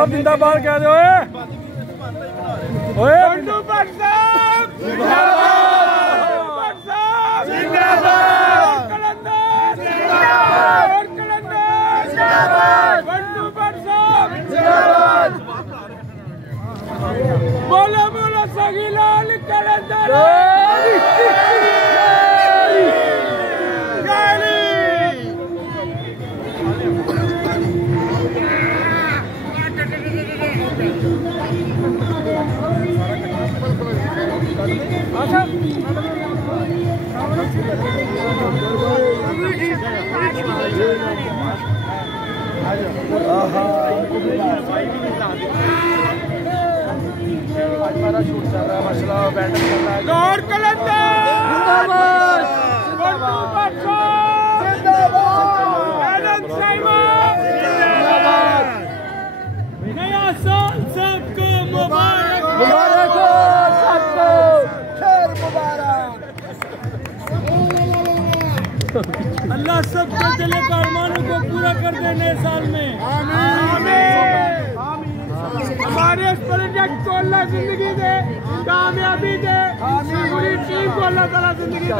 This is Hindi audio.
साहब जिंदाबाद कह दो। ओए बंडू भट्ट साहब जिंदाबाद, कलंदर जिंदाबाद, बंडू भट्ट साहब जिंदाबाद। बोलो बोलो सगीलाल कलंदर। गौर कलंदर जिंदाबाद, बंडू भट्ट जिंदाबाद, जिंदाबाद। नया साल सबको मुबारक, मुबारक हो सबको, खैर मुबारक। अल्लाह सबके दिल के अरमानों को पूरा कर दे नए साल में। हमारे इस प्रोजेक्ट को अल्लाह जिंदगी दे, कामयाबी दे, पूरी टीम को अल्लाह ताला जिंदगी दे।